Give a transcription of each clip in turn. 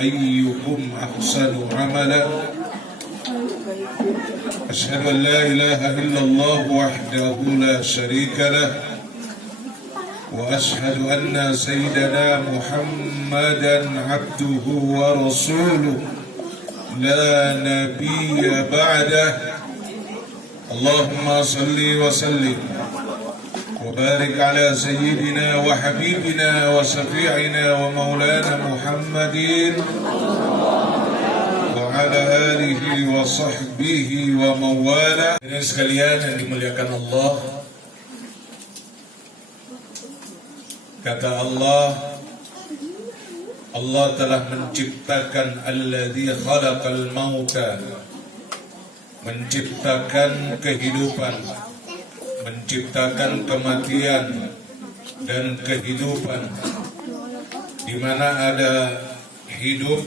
أيكم أحسن عملا أشهد أن لا إله إلا الله وحده لا شريك له وأشهد أن سيدنا محمدا عبده ورسوله لا نبي بعده اللهم صل وسلم وبارك على سيدنا وحبيبنا وشفيعنا ومولانا محمد وعلى آله وصحبه ومواله. Ini sekalian yang dimuliakan Allah, kata Allah telah menciptakan alladzi khalaqal mauta, menciptakan kehidupan, menciptakan kematian dan kehidupan. Di mana ada hidup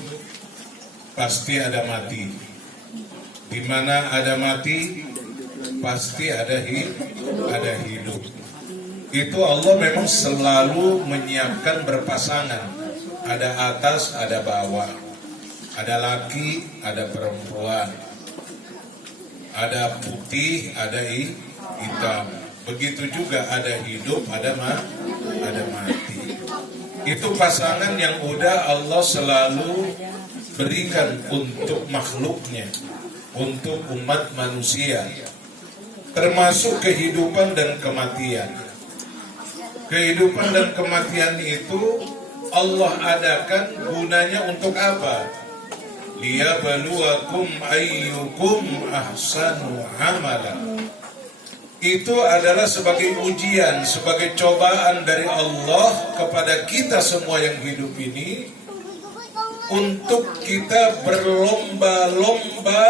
pasti ada mati. Di mana ada mati pasti ada hidup. Itu Allah memang selalu menyiapkan berpasangan. Ada atas, ada bawah. Ada laki, ada perempuan. Ada putih, ada hitam. Begitu juga ada hidup, ada mati. Itu pasangan yang udah Allah selalu berikan untuk makhluknya, untuk umat manusia, termasuk kehidupan dan kematian. Kehidupan dan kematian itu Allah adakan gunanya untuk apa? Liyabluwakum ayyukum ahsanu amala. Itu adalah sebagai ujian, sebagai cobaan dari Allah kepada kita semua yang hidup ini, untuk kita berlomba-lomba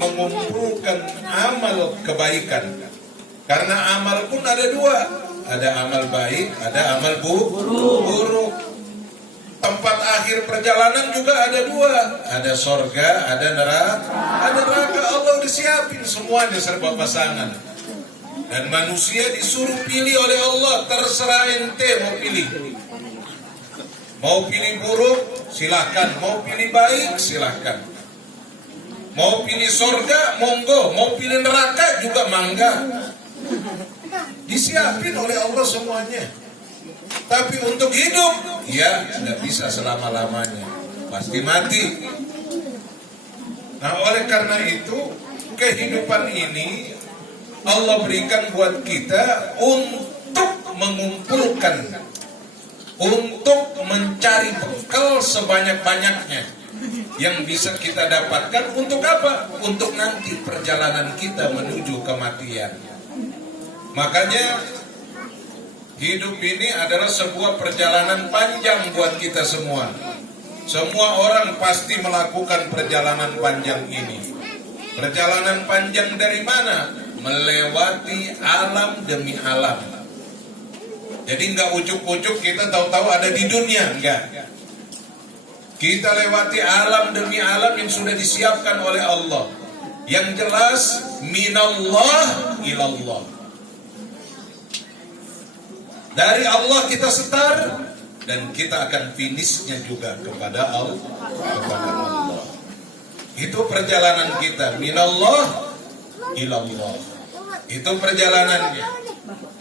mengumpulkan amal kebaikan. Karena amal pun ada dua, ada amal baik, ada amal buruk. Tempat akhir perjalanan juga ada dua, ada sorga, ada neraka. Ada neraka, Allah udah siapin semuanya serba pasangan. Dan manusia disuruh pilih oleh Allah, terserah ente mau pilih. Mau pilih buruk, silahkan. Mau pilih baik, silahkan. Mau pilih sorga, monggo. Mau pilih neraka juga mangga. Disiapin oleh Allah semuanya. Tapi untuk hidup, ya tidak bisa selama-lamanya. Pasti mati. Nah, oleh karena itu, kehidupan ini Allah berikan buat kita untuk mengumpulkan, untuk mencari bekal sebanyak-banyaknya yang bisa kita dapatkan. Untuk apa? Untuk nanti perjalanan kita menuju kematian. Makanya hidup ini adalah sebuah perjalanan panjang buat kita semua. Semua orang pasti melakukan perjalanan panjang ini. Perjalanan panjang dari mana? Melewati alam demi alam. Jadi enggak ujuk-ujuk kita tahu-tahu ada di dunia, enggak. Kita lewati alam demi alam yang sudah disiapkan oleh Allah. Yang jelas minallah ilallah. Dari Allah kita setar dan kita akan finishnya juga kepada Allah. Itu perjalanan kita minallah ilallah. Itu perjalanannya.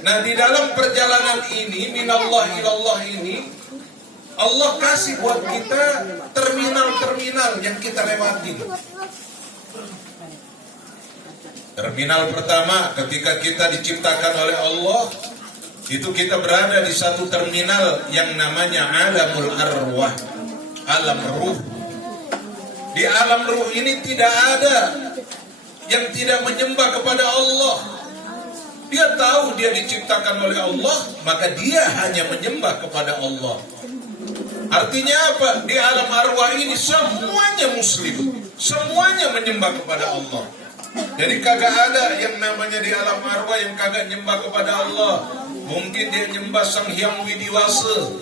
Nah, di dalam perjalanan ini minallah ilallah ini Allah kasih buat kita terminal-terminal yang kita lewati. Terminal pertama, ketika kita diciptakan oleh Allah, itu kita berada di satu terminal yang namanya alamul arwah, alam ruh. Di alam ruh ini tidak ada yang tidak menyembah kepada Allah. Dia tahu dia diciptakan oleh Allah, maka dia hanya menyembah kepada Allah. Artinya apa? Di alam arwah ini semuanya muslim, semuanya menyembah kepada Allah. Jadi kagak ada yang namanya di alam arwah yang kagak nyembah kepada Allah. Mungkin dia menyembah Sang Hyang Widiwasa,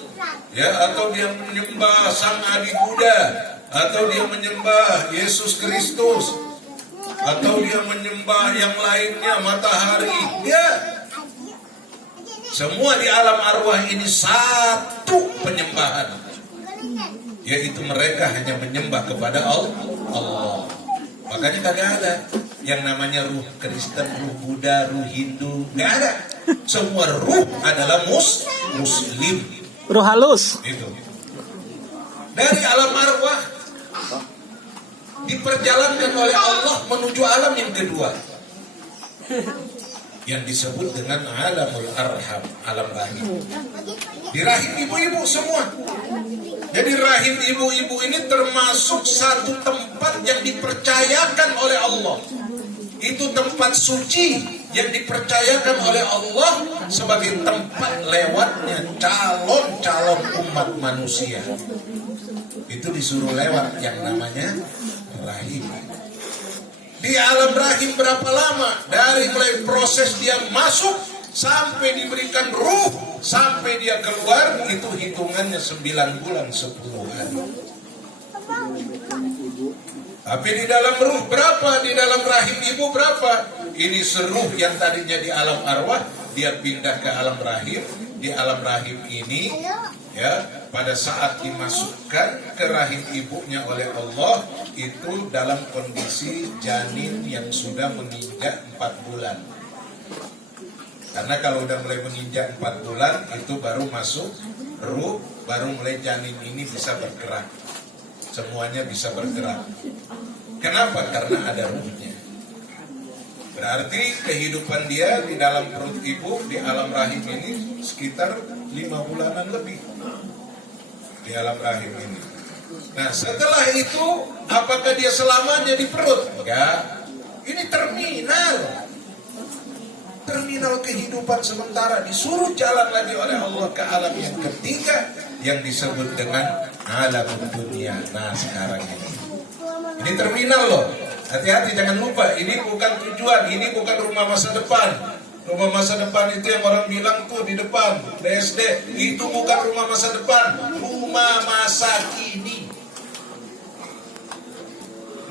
ya, atau dia menyembah Sang Adi Buddha, atau dia menyembah Yesus Kristus, atau dia menyembah yang lainnya, matahari. Ya, Semua di alam arwah ini satu penyembahan, yaitu mereka hanya menyembah kepada Allah. Makanya kagak ada yang namanya ruh Kristen, ruh Buddha, ruh Hindu, nggak ada. Semua ruh adalah Muslim. Ruh halus. Itu. Dari alam arwah diperjalankan oleh Allah menuju alam yang kedua, yang disebut dengan alamul arham, alam rahim. Di rahim ibu-ibu semua. Jadi rahim ibu-ibu ini termasuk satu tempat yang dipercayakan oleh Allah. Itu tempat suci yang dipercayakan oleh Allah sebagai tempat lewatnya calon-calon umat manusia. Itu disuruh lewat yang namanya rahim. Di alam rahim berapa lama? Dari mulai proses dia masuk sampai diberikan ruh, sampai dia keluar, itu hitungannya 9 bulan 10 hari. Tapi di dalam ruh berapa? Di dalam rahim ibu berapa? Ini seruh yang tadinya di alam arwah, dia pindah ke alam rahim. Di alam rahim ini, ya, pada saat dimasukkan ke rahim ibunya oleh Allah, itu dalam kondisi janin yang sudah menginjak 4 bulan. Karena kalau udah mulai menginjak 4 bulan, itu baru masuk ruh, baru mulai janin ini bisa bergerak. Semuanya bisa bergerak. Kenapa? Karena ada ruhnya. Berarti kehidupan dia di dalam perut ibu, di alam rahim ini sekitar 5 bulanan lebih. Di alam rahim ini. Nah, setelah itu apakah dia selamanya di perut? Enggak. Ini terminal. Terminal kehidupan sementara, disuruh jalan lagi oleh Allah ke alam yang ketiga yang disebut dengan alam dunia. Nah, sekarang ini terminal loh. Hati-hati, jangan lupa, ini bukan tujuan, ini bukan rumah masa depan. Rumah masa depan itu yang orang bilang tuh di depan BSD, itu bukan rumah masa depan, rumah masa kini.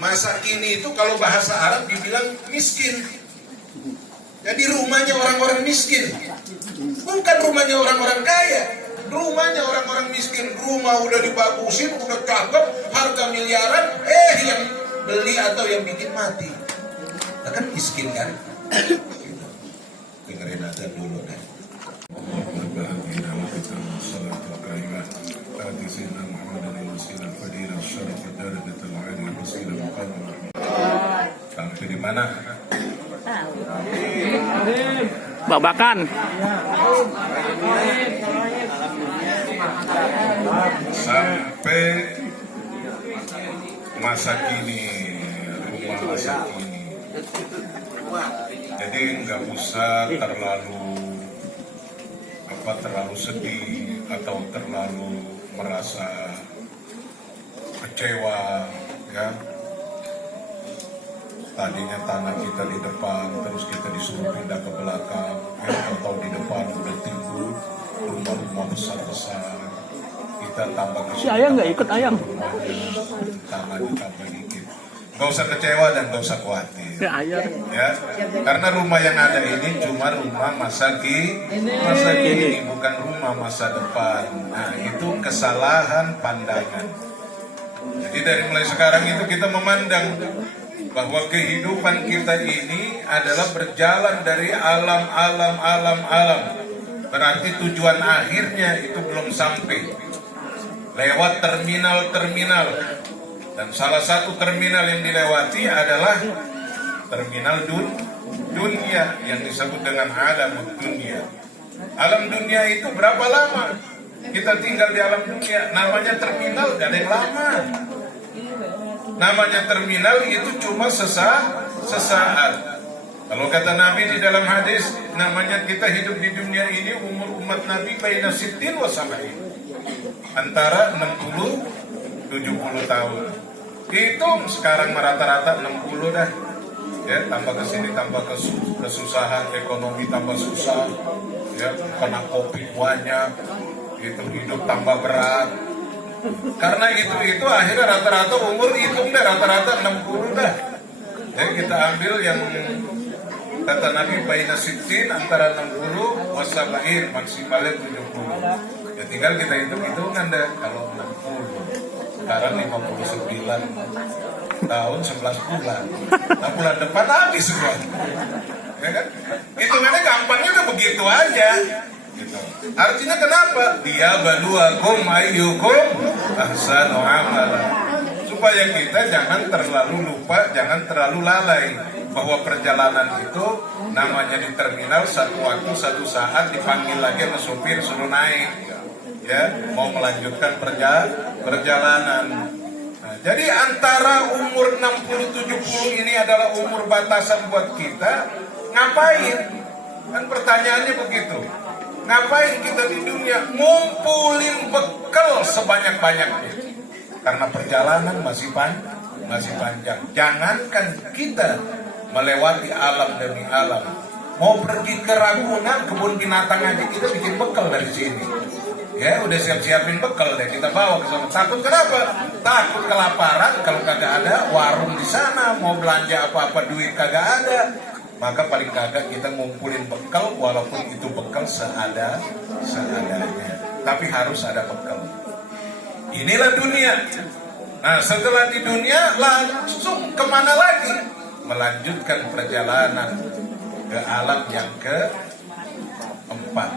Masa kini itu kalau bahasa Arab dibilang miskin. Jadi rumahnya orang-orang miskin, bukan rumahnya orang-orang kaya. Rumahnya orang-orang miskin, rumah udah dibagusin, udah cakep, harga miliaran, yang beli atau yang bikin mati. Nah, kan miskin kan? Dengerin aja dulu deh. Sampai di mana? Babakan. Sampai masa kini, rumah masa kini. Jadi nggak usah terlalu sedih atau terlalu merasa kecewa, ya. Tadinya tanah kita di depan, terus kita disuruh pindah ke belakang, atau di depan udah timbul rumah-rumah besar-besar. Kita tambah ke Si Ayang nggak ikut Ayang. Tanah ditambah dikit. Gak usah kecewa dan gak usah khawatir. Ya, karena rumah yang ada ini cuma rumah masa kini, bukan rumah masa depan. Nah, itu kesalahan pandangan. Jadi dari mulai sekarang itu kita memandang bahwa kehidupan kita ini adalah berjalan dari alam. Berarti tujuan akhirnya itu belum sampai. Lewat terminal. Dan salah satu terminal yang dilewati adalah terminal dunia yang disebut dengan alam dunia. Alam dunia itu berapa lama kita tinggal di alam dunia? Namanya terminal, gak ada yang lama. Namanya terminal itu cuma sesaat. Kalau kata Nabi di dalam hadis, namanya kita hidup di dunia ini, umur umat Nabi baina sittin wa sab'in, antara 60-70 tahun. Itu sekarang rata-rata 60 dah. Ya, tambah ke sini tambah kesusahan, ekonomi tambah susah. Ya, kena COVID banyak. Itu hidup tambah berat. Karena itu akhirnya rata-rata umur hitung deh, rata-rata 60 dah. Jadi kita ambil yang Kata Nabi baina sittin antara 60 wasabain maksimalnya 70. Ya tinggal kita hitung-hitungan deh kalau 60. Sekarang 59 tahun 11 bulan. Nah bulan depan habis semua. Ya kan? Hitungannya gampangnya udah begitu aja. Gitu. Artinya kenapa? Dia baluakum ayyukum ahsanu amala. Supaya kita jangan terlalu lupa, jangan terlalu lalai bahwa perjalanan itu namanya di terminal satu waktu satu saat dipanggil lagi sama supir suruh naik, ya mau melanjutkan perjalanan. Nah, jadi antara umur 60-70 ini adalah umur batasan buat kita. Ngapain? Kan pertanyaannya begitu. Ngapain kita di dunia? Ngumpulin bekal sebanyak-banyaknya. Karena perjalanan masih panjang. Jangankan kita melewati alam demi alam. Mau pergi ke Ragunan, kebun binatang aja kita bikin bekal dari sini. Ya, udah siap-siapin bekal deh kita bawa ke sana. Takut kenapa? Takut kelaparan kalau kagak ada warung di sana, mau belanja apa-apa duit kagak ada. Maka paling kagak kita ngumpulin bekal walaupun itu bekal seadanya. Tapi harus ada bekal. Inilah dunia. Nah setelah di dunia langsung kemana lagi? Melanjutkan perjalanan ke alam yang keempat,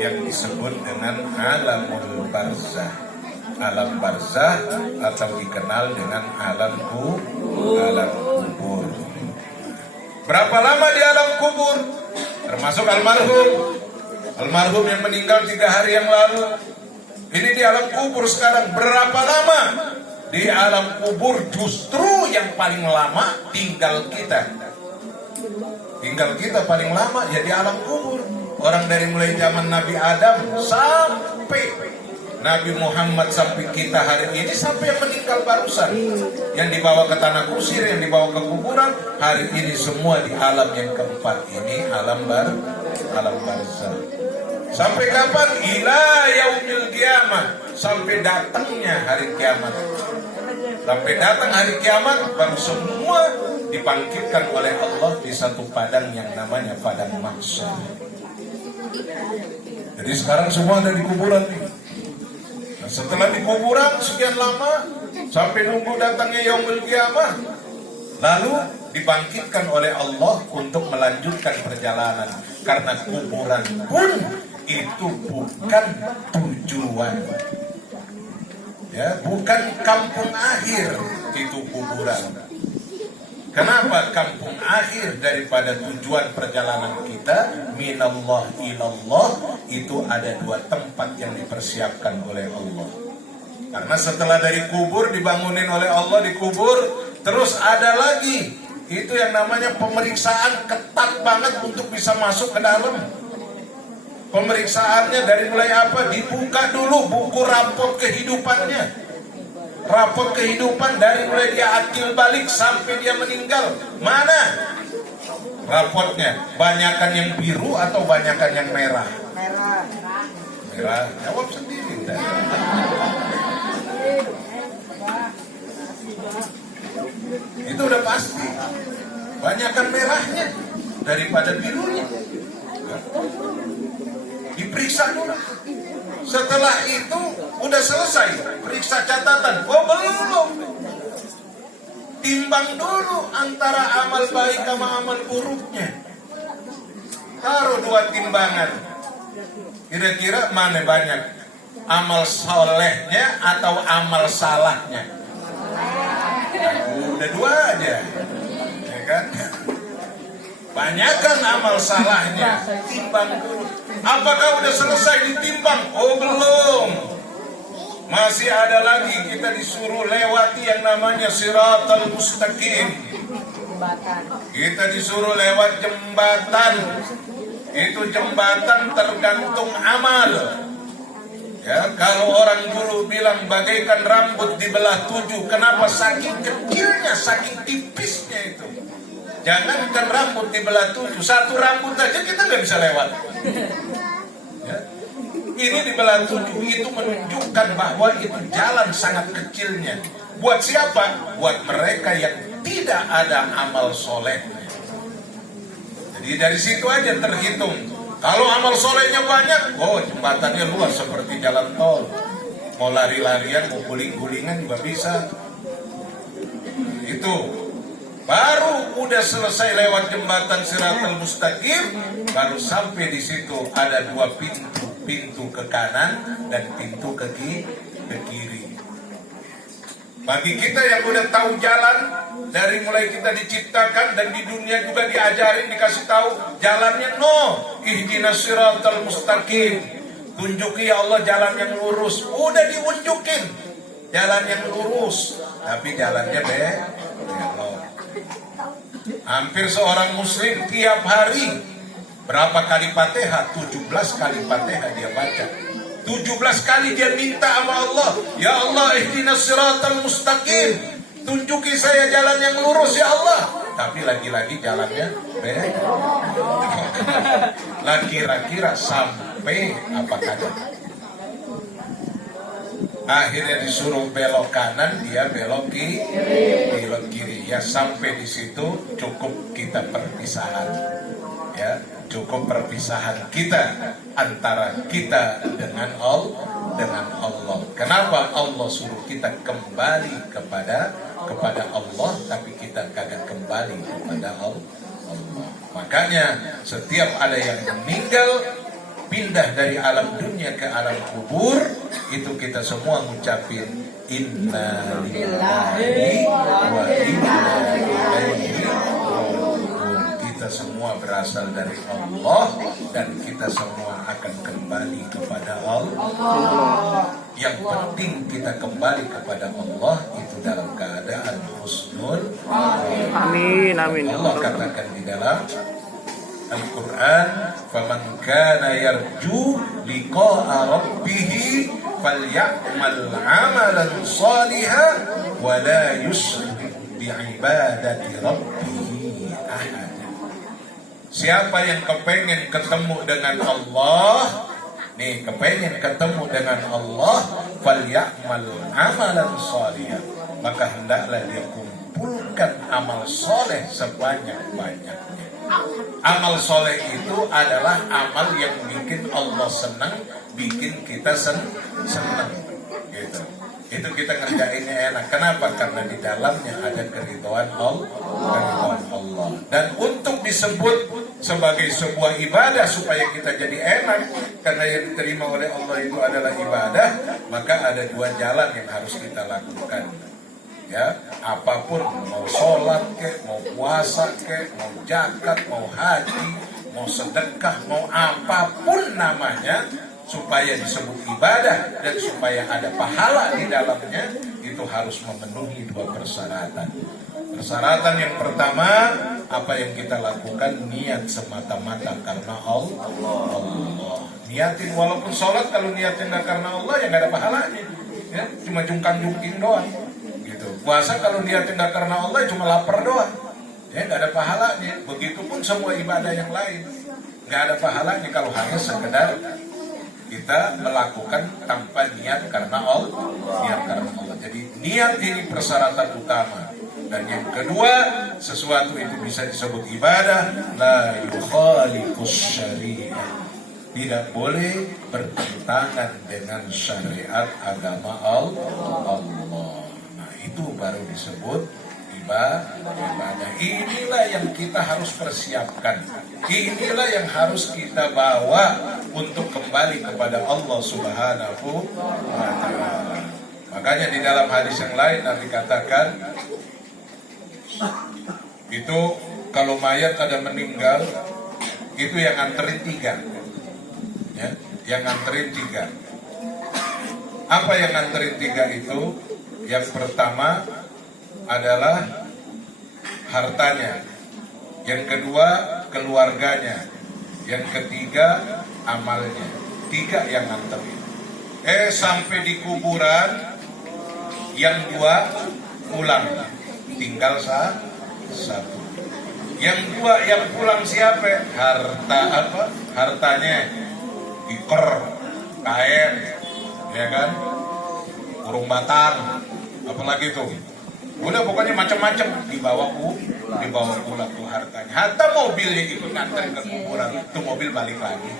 yang disebut dengan alamul barzah. Alam barzah atau dikenal dengan alam kubur. Berapa lama di alam kubur? Termasuk almarhum yang meninggal 3 hari yang lalu. Ini di alam kubur sekarang. Berapa lama? Di alam kubur justru yang paling lama tinggal kita. Tinggal kita paling lama ya di alam kubur. Orang dari mulai zaman Nabi Adam sampai Nabi Muhammad sampai kita hari ini, sampai yang meninggal barusan, yang dibawa ke tanah kusir, yang dibawa ke kuburan, hari ini semua di alam yang keempat ini, alam barzah. Sampai kapan? Ila yaumil qiyamah, sampai datangnya hari kiamat. Sampai datang hari kiamat baru semua dibangkitkan oleh Allah di satu padang yang namanya padang mahsyar. Jadi sekarang semua ada di kuburan nih. Nah, setelah di kuburan sekian lama sampai nunggu datangnya yaumil qiyamah, lalu dibangkitkan oleh Allah untuk melanjutkan perjalanan. Karena kuburan pun itu bukan tujuan, ya, bukan kampung akhir itu kuburan. Kenapa kampung akhir daripada tujuan perjalanan kita? Minallah ilallah, itu ada 2 tempat yang dipersiapkan oleh Allah. Karena setelah dari kubur dibangunin oleh Allah, dikubur, terus ada lagi itu yang namanya pemeriksaan ketat banget untuk bisa masuk ke dalam. Pemeriksaannya dari mulai apa? Dibuka dulu buku rapor kehidupannya. Rapor kehidupan dari mulai dia akil balik sampai dia meninggal. Mana raportnya? Banyakan yang biru atau banyakan yang merah? Merah. Jawab sendiri. Itu udah pasti. Banyakan merahnya daripada birunya. Diperiksa dulu. Setelah itu udah selesai, periksa catatan. Oh belum. Timbang dulu antara amal baik sama amal buruknya. Taruh 2 timbangan. Kira-kira mana banyak? Amal solehnya atau amal salahnya? Udah 2 aja, ya kan? Banyakan amal salahnya. Timbang dulu. Apakah udah selesai ditimbang? Oh belum. Masih ada lagi, kita disuruh lewati yang namanya Siratal Mustaqim. Kita disuruh lewat jembatan. Itu jembatan tergantung amal. Ya, kalau orang dulu bilang bagaikan rambut dibelah 7, kenapa saking kecilnya, saking tipisnya itu? Jangankan rambut dibelah 7, 1 rambut aja kita nggak bisa lewat. Ya. Ini dibelah 7, itu menunjukkan bahwa itu jalan sangat kecilnya. Buat siapa? Buat mereka yang tidak ada amal soleh. Jadi dari situ aja terhitung. Kalau amal solehnya banyak, oh jembatannya luas seperti jalan tol. Mau lari-larian, mau guling-gulingan juga bisa. Itu baru udah selesai lewat jembatan Siratal Mustaqim, baru sampai di situ ada dua pintu, pintu ke kanan dan pintu ke kiri. Bagi kita yang udah tahu jalan dari mulai kita diciptakan dan di dunia juga diajarin, dikasih tahu jalannya, ihdinas siratal mustaqim, tunjuki ya Allah jalan yang lurus. Udah diunjukin jalan yang lurus, tapi jalannya belok. Hampir seorang muslim tiap hari berapa kali Fatihah? 17 kali Fatihah dia baca. 17 kali dia minta sama Allah, ya Allah ihdinas siratal mustaqim, tunjuki saya jalan yang lurus ya Allah. Tapi lagi-lagi jalannya lah kira-kira sampai apa kata? Akhirnya disuruh belok kanan, dia belok kiri. Ya sampai di situ cukup kita perpisahan. Ya, cukup perpisahan kita antara kita dengan Allah. Kenapa Allah suruh kita kembali kepada Allah, tapi kita kagak kembali kepada Allah? Makanya setiap ada yang meninggal pindah dari alam dunia ke alam kubur, itu kita semua ngucapin inna lillahi wa inna ilaihi raji'un. Kita semua berasal dari Allah dan kita semua akan kembali kepada Allah. Yang penting kita kembali kepada Allah itu dalam keadaan husnul. Amin. Allah katakan di dalam Al-Quran, faman kana yarju liqa'a rabbih falyamal 'amalan shalihan wa la yusyrik bi'ibadati rabbih ahad. Siapa yang kepengen ketemu dengan Allah, kepengen ketemu dengan Allah, falyamal 'amalan shalihan, maka hendaklah dia kumpulkan amal soleh sebanyak-banyaknya. Amal soleh itu adalah amal yang bikin Allah senang, bikin kita senang. Gitu. Itu kita kerjainnya enak. Kenapa? Karena di dalamnya ada keridhaan Allah. Dan untuk disebut sebagai sebuah ibadah supaya kita jadi enak, karena yang diterima oleh Allah itu adalah ibadah, maka ada dua jalan yang harus kita lakukan. Ya, apapun, mau sholat kek, mau puasa kek, mau zakat, mau haji, mau sedekah, mau apapun namanya, supaya disebut ibadah dan supaya ada pahala di dalamnya, itu harus memenuhi dua persyaratan. Persyaratan yang pertama, apa yang kita lakukan niat semata-mata karena Allah. Niatin, walaupun sholat kalau niatin karena Allah ya nggak ada pahalanya, ya cuma jungkang-jungking doang. Puasa kalau niatnya nggak karena Allah cuma lapar doang, ya nggak ada pahalanya. Begitupun semua ibadah yang lain nggak ada pahalanya kalau hanya sekedar kita melakukan tanpa niat karena Allah. Jadi niat ini persyaratan utama. Dan yang kedua, sesuatu itu bisa disebut ibadah, la yukhaliqus syariah, tidak boleh bertentangan dengan syariat agama Allah. Itu baru disebut ibadah. Inilah yang kita harus persiapkan. Inilah yang harus kita bawa untuk kembali kepada Allah Subhanahu wa ta'ala. Makanya di dalam hadis yang lain Nabi katakan, itu kalau mayat ada meninggal, itu yang nganterin 3. Ya, yang nganterin 3. Apa yang nganterin 3 itu? Yang pertama adalah hartanya, yang kedua keluarganya, yang ketiga amalnya. 3 yang nganterin. Sampai di kuburan yang 2 pulang, tinggal 1. Yang 2 yang pulang siapa? Hartanya iker, kain, ya kan, burung batang, apalagi tuh, udah pokoknya macam-macam dibawa dibawa pulang tuh hartanya. Harta mobilnya ikut nganter ke kuburan, tuh mobil balik lagi.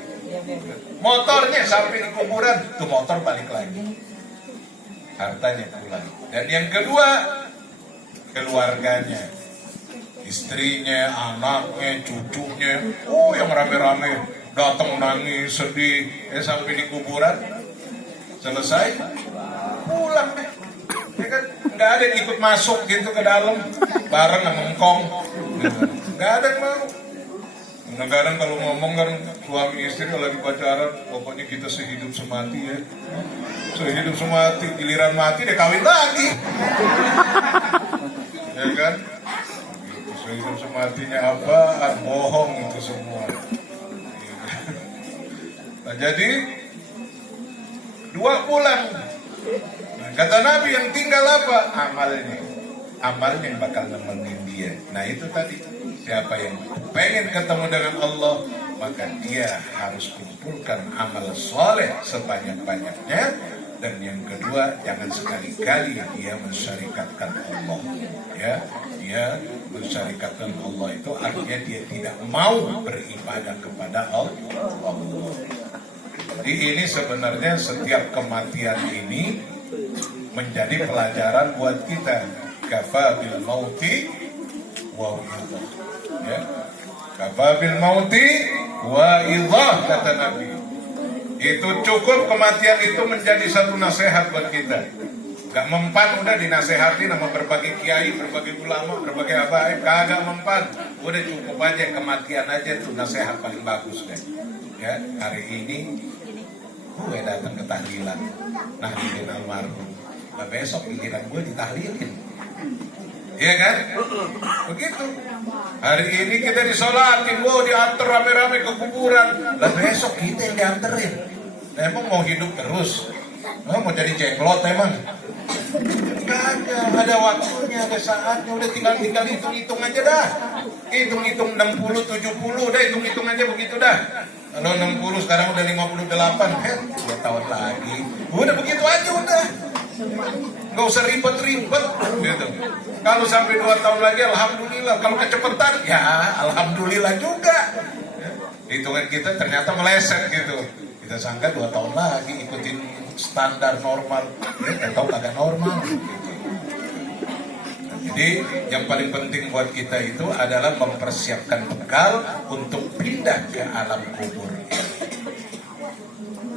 Motornya sampai di kuburan, tuh motor balik lagi. Hartanya pulang. Dan yang kedua, keluarganya, istrinya, anaknya, cucunya, yang rame-rame datang nangis sedih, sampai di kuburan selesai pulang deh. Ya kan nggak ada yang ikut masuk gitu ke dalam bareng sama engkong, nggak ada yang mau. Kadang-kadang kalau ngomong kan suami istri kalau lagi pacaran, pokoknya kita sehidup semati ya, sehidup semati, giliran mati deh kawin lagi, ya kan? Gitu, sehidup sematinya apaan? Bohong itu semua. Nah, jadi 2 pulang. Nah, kata Nabi yang tinggal apa? Amalnya. Amalnya yang bakal nemenin dia. Nah itu tadi, siapa yang pengen ketemu dengan Allah, maka dia harus kumpulkan amal soleh sebanyak-banyaknya. Dan yang kedua, jangan sekali-kali dia mensyarikatkan Allah. Ya, dia mensyarikatkan Allah itu artinya dia tidak mau beribadah kepada Allah. Jadi ini sebenarnya setiap kematian ini menjadi pelajaran buat kita. Kafa bil mauti wa idhah. Ya. Kafa bil mauti wa idhah, kata Nabi. Itu cukup, kematian itu menjadi satu nasihat buat kita. Gak mempan udah dinasehati sama berbagai kiai, berbagai ulama, berbagai habaib, kagak mempan. Udah cukup aja, kematian aja tuh nasihat paling bagus deh. Ya, hari ini gue datang ke tahlilan, nahlilin almarhum. Nah, besok giliran gue ditahlilin. Iya kan? Begitu. Hari ini kita disolatin, diantar rame-rame ke kuburan. Lah besok kita yang dianterin. Nah, emang mau hidup terus? Mau jadi jenglot emang? Enggak ada waktunya, ada saatnya. Udah tinggal hitung-hitung aja dah. Hitung-hitung 60, 70, udah hitung-hitung aja begitu dah. Kalau 60 sekarang udah 58, 2 tahun lagi. Udah begitu aja udah. Nggak usah ribet-ribet gitu. Kalau sampai 2 tahun lagi alhamdulillah. Kalau kecepatan ya alhamdulillah juga. Hitungan kita ternyata meleset gitu. Kita sangka 2 tahun lagi ikutin standar normal. Tahu kagak normal gitu. Jadi yang paling penting buat kita itu adalah mempersiapkan bekal untuk pindah ke alam kubur.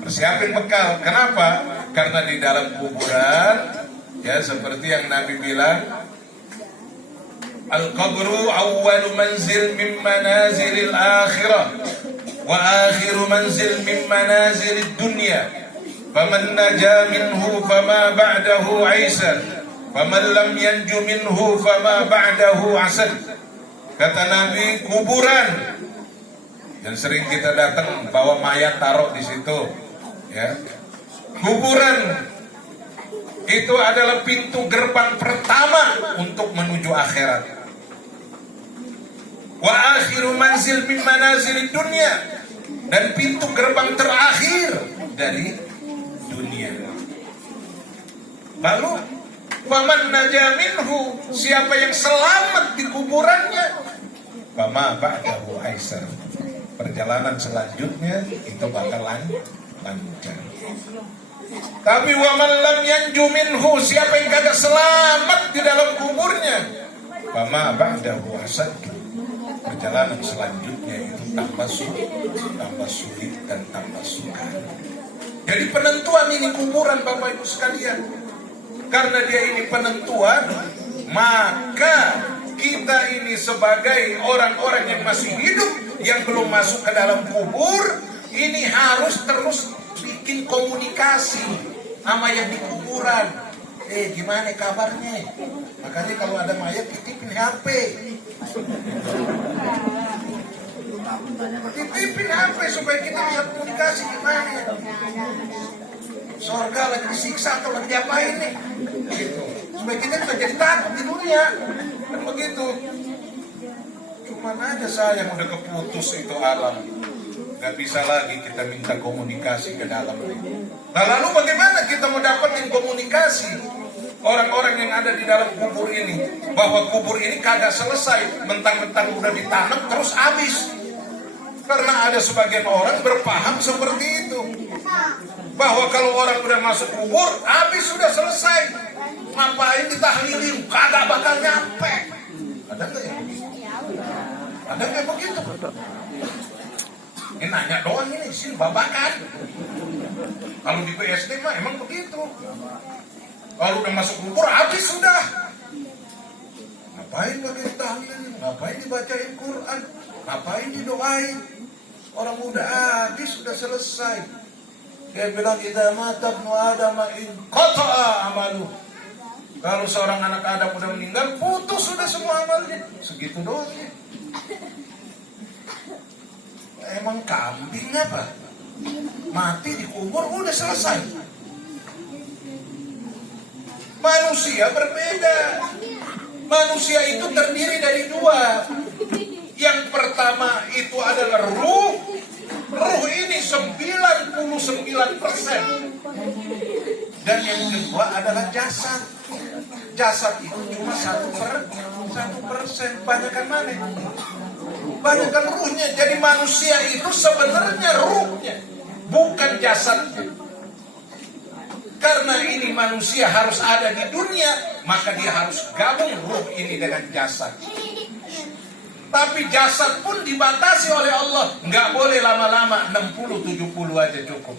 Persiapin bekal. Kenapa? Karena di dalam kuburan, ya seperti yang Nabi bilang, al-qabru awwalu manzil min manazilil akhirah wa akhiru manzil min manazilid dunya. Faman naja minhu fama ba'dahu aisar, faman lam yanju minhu fama ba'dahu asad. Kata Nabi, kuburan yang sering kita datang bawa mayat taruh di situ, ya. Kuburan itu adalah pintu gerbang pertama untuk menuju akhirat. Wa akhiru manzil min manazilid dunya, dan pintu gerbang terakhir dari dunia. Lalu faman naja minhu, siapa yang selamat di kuburannya, fama ba'dahu aisar, perjalanan selanjutnya itu bakal lancar. Tapi waman lam yanju minhu, siapa yang kagak selamat di dalam kuburnya, fama ba'dahu asad, perjalanan selanjutnya itu tambah sulit dan tambah sukar. Jadi penentuan ini kuburan Bapak Ibu sekalian. Karena dia ini penentuan, maka kita ini sebagai orang-orang yang masih hidup, yang belum masuk ke dalam kubur, ini harus terus bikin komunikasi sama yang di kuburan. Gimana kabarnya? Makanya kalau ada mayat titipin HP. Titipin HP supaya kita bisa komunikasi gimana. Sorga lagi disiksa atau lagi diapain nih? Gitu. Supaya kita bisa jadi takut di dunia. Kan begitu. Cuman aja sayang udah keputus itu alam. Gak bisa lagi kita minta komunikasi ke dalam ini. Nah lalu bagaimana kita mau dapetin komunikasi? orang-orang yang ada di dalam kubur ini, bahwa kubur ini kagak selesai, mentang-mentang udah ditanam terus habis. Karena ada sebagian orang berpaham seperti itu, bahwa kalau orang udah masuk kubur habis, sudah selesai, ngapain ditahlilin, kagak bakal nyampe. Ada nggak ya? Ada nggak begitu? Ini nanya doang ini, sini babakan. Kalau di PSD mah emang begitu. Kalau udah masuk kubur habis sudah. Ngapain lagi ditahlilin? Ngapain dibacain Quran? Ngapain didoain? Orang udah habis, sudah selesai. Dia bilang idza mata ibnu adam in qata'a amalu. Kalau seorang anak Adam udah meninggal, putus sudah semua amalnya. Segitu doang ya. Emang kambing apa? Mati dikubur udah selesai. Manusia berbeda. Manusia itu terdiri dari dua. Yang pertama itu adalah ruh. Ruh ini 99%. Dan yang kedua adalah jasad. Jasad itu cuma 1%. Banyakan mana? Banyakan ruhnya. Jadi manusia itu sebenarnya ruhnya, bukan jasadnya. Karena ini manusia harus ada di dunia, maka dia harus gabung ruh ini dengan jasad. Tapi jasad pun dibatasi oleh Allah, nggak boleh lama-lama, 60-70 aja cukup.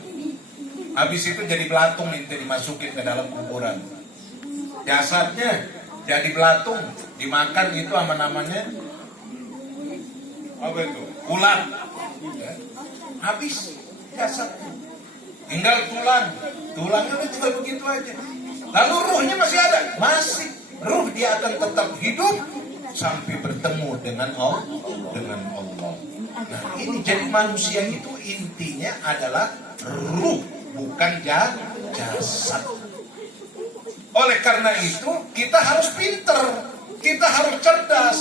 Habis itu jadi belatung, nanti dimasukin ke dalam kuburan. Jasadnya jadi belatung, dimakan itu sama namanya apa itu? Ulat. Ya. Habis jasad. Tinggal tulang. Tulangnya udah tinggal begitu aja. Lalu ruhnya masih ada? Masih. Ruh dia akan tetap hidup sampai bertemu dengan Allah. Nah, ini jadi manusia itu intinya adalah ruh, bukan jasad. Oleh karena itu kita harus pinter, kita harus cerdas.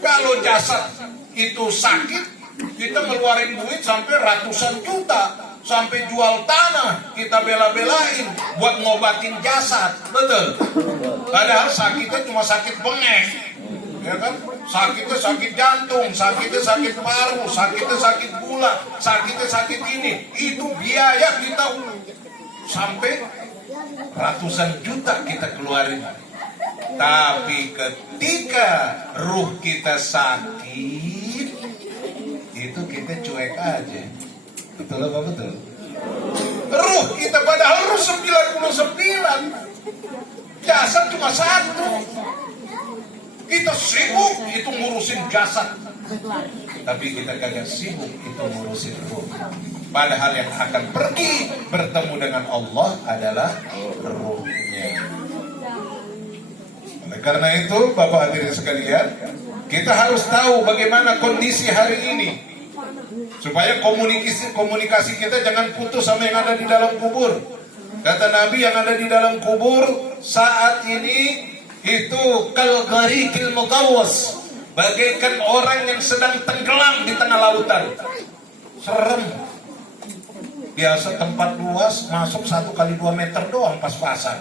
Kalau jasad itu sakit, kita ngeluarin duit sampai ratusan juta, sampai jual tanah kita bela-belain buat ngobatin jasad, betul? Padahal sakitnya cuma sakit bengek, ya kan? Sakitnya sakit jantung, sakitnya sakit paru, sakitnya sakit gula, sakitnya sakit ini. Itu biaya kita sampai ratusan juta kita keluarin. Tapi ketika ruh kita sakit, itu kita cuek aja. Betul apa betul? Ruh kita padahal ruh 99, jasad cuma 1. Kita sibuk itu ngurusin jasad, tapi kita kagak sibuk itu ngurusin ruh. Padahal yang akan pergi bertemu dengan Allah adalah ruhnya. Oleh karena itu, Bapak hadirin sekalian, kita harus tahu bagaimana kondisi hari ini, supaya komunikasi kita jangan putus sama yang ada di dalam kubur. Kata Nabi, yang ada di dalam kubur saat ini itu kal gharikil muqawwas, bagaikan orang yang sedang tenggelam di tengah lautan. Serem. Biasa tempat luas, masuk 1 kali 2 meter doang pas-pasan.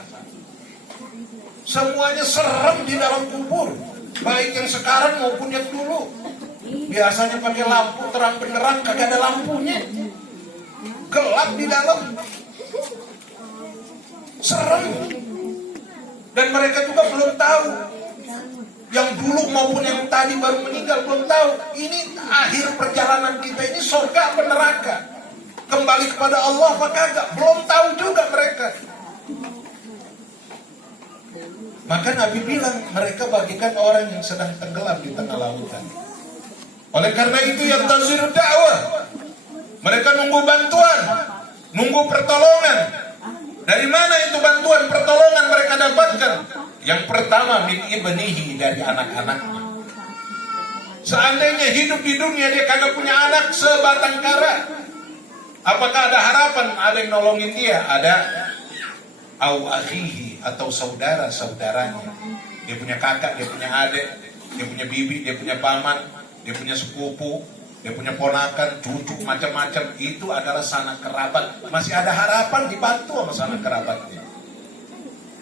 Semuanya serem di dalam kubur, baik yang sekarang maupun yang dulu. Biasanya pakai lampu terang benderang, kagak ada lampunya, gelap di dalam, serem. Dan mereka juga belum tahu, yang dulu maupun yang tadi baru meninggal belum tahu, ini akhir perjalanan kita ini surga apa neraka, kembali kepada Allah apa kagak, belum tahu juga mereka. Maka Nabi bilang mereka bagikan orang yang sedang tenggelam di tengah lautan. Oleh karena itu yang tazirud dakwah, mereka nunggu bantuan, nunggu pertolongan. Dari mana itu bantuan pertolongan mereka dapatkan? Yang pertama min ibnihi, dari anak-anaknya. Seandainya hidup di dunia dia kagak punya anak sebatang kara, apakah ada harapan ada yang nolongin dia? Ada. Au akhihi, atau saudara-saudaranya. Dia punya kakak, dia punya adik, dia punya bibi, dia punya paman, dia punya sepupu, dia punya ponakan, cucu, macam-macam. Itu adalah sanak kerabat. Masih ada harapan dibantu sama sanak kerabatnya.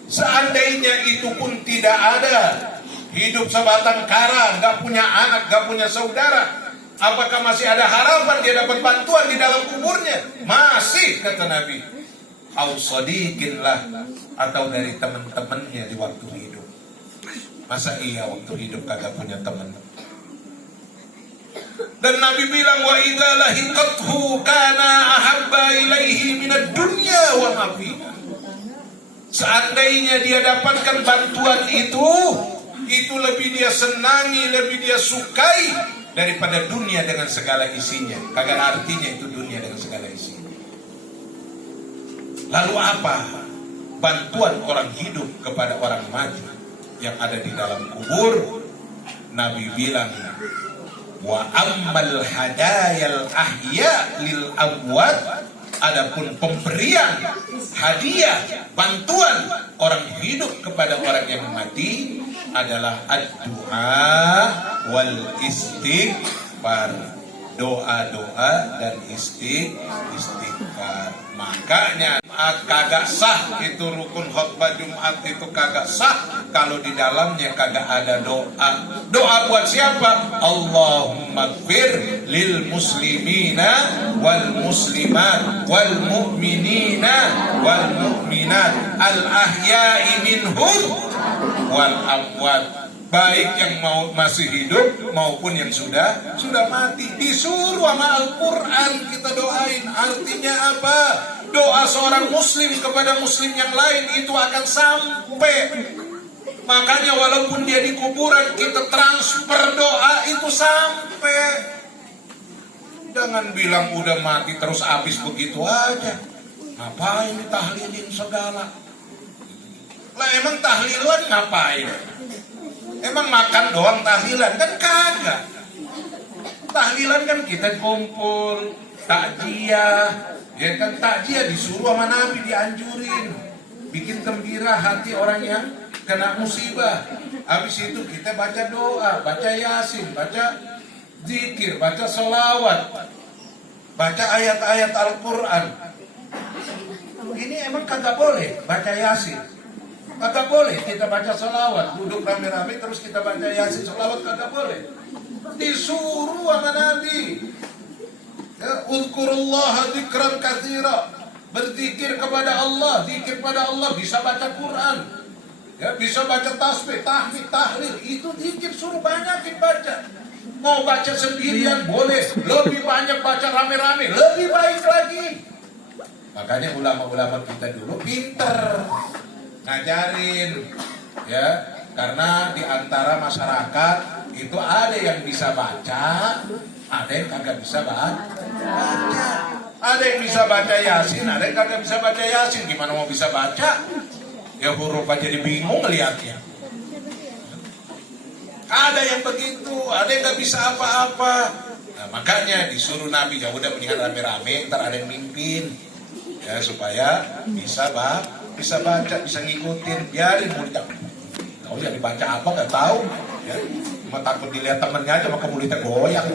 Seandainya itu pun tidak ada, hidup sebatang kara, gak punya anak, gak punya saudara, apakah masih ada harapan dia dapat bantuan di dalam kuburnya? Masih, kata Nabi. Au sadiqin lah, atau dari teman-temannya di waktu hidup. Masa iya waktu hidup kagak punya teman? Dan Nabi bilang, wa idza lahiqathu kana ahabba ilaihi minad dunya wa ma fiha. Seandainya dia dapatkan bantuan itu lebih dia senangi, lebih dia sukai daripada dunia dengan segala isinya. Kagak artinya itu dunia dengan segala isinya. Lalu apa bantuan orang hidup kepada orang mati yang ada di dalam kubur? Nabi bilang, wa ammal hadayal ahya lil amwat, adapun pemberian hadiah bantuan orang hidup kepada orang yang mati adalah ad-du'a wal istighfar, doa-doa dan istighfar. Makanya kagak sah itu rukun khutbah Jumat, itu kagak sah kalau di dalamnya kagak ada doa. Doa buat siapa? Allahumma gfir lil muslimina wal muslimat wal mu'minina wal mu'minat al ahya'i minhum wal amwat, baik yang masih hidup maupun yang sudah mati. Disuruh sama Al-Quran kita doain. Artinya apa? Doa seorang muslim kepada muslim yang lain itu akan sampai. Makanya walaupun dia di kuburan, kita transfer doa itu sampai. Jangan bilang udah mati terus habis begitu aja. Ngapain ditahlilin segala? Lah emang tahlilan ngapain? Emang makan doang tahlilan? Kan kagak. Tahlilan kan kita kumpul, takjiah, ya kan, takjiah disuruh sama Nabi, dianjurin bikin gembira hati orang yang kena musibah. Habis itu kita baca doa, baca yasin, baca zikir, baca sholawat, baca ayat-ayat Al-Quran. Ini emang kagak boleh baca yasin? Kagak boleh kita baca sholawat, duduk rame-rame terus kita baca yasin sholawat, kagak boleh. Disuruh sama Nabi, ya, uzkurullaha dzikran katsira, berzikir kepada Allah, zikir pada Allah, bisa baca Quran, ya, bisa baca tasbih, tahmid, tahlil, itu zikir, suruh banyakin baca. Mau baca sendirian boleh, lebih banyak baca rame-rame lebih baik lagi. Makanya ulama-ulama kita dulu pinter ngajarin, ya, karena di antara masyarakat itu ada yang bisa baca, ada yang kagak bisa baca. Ada yang bisa baca yasin, ada yang kagak bisa baca yasin. Gimana mau bisa baca? Ya huruf aja jadi bingung ngeliatnya. Ada yang begitu, ada yang gak bisa apa-apa. Nah, makanya disuruh Nabi, ya udah mendingan rame-rame, ntar ada yang mimpin, ya, supaya bisa baca, bisa ngikutin. Biarin mulutnya, tahu ya dibaca apa nggak tahu, ya, cuma takut dilihat temennya aja maka mulutnya goyang.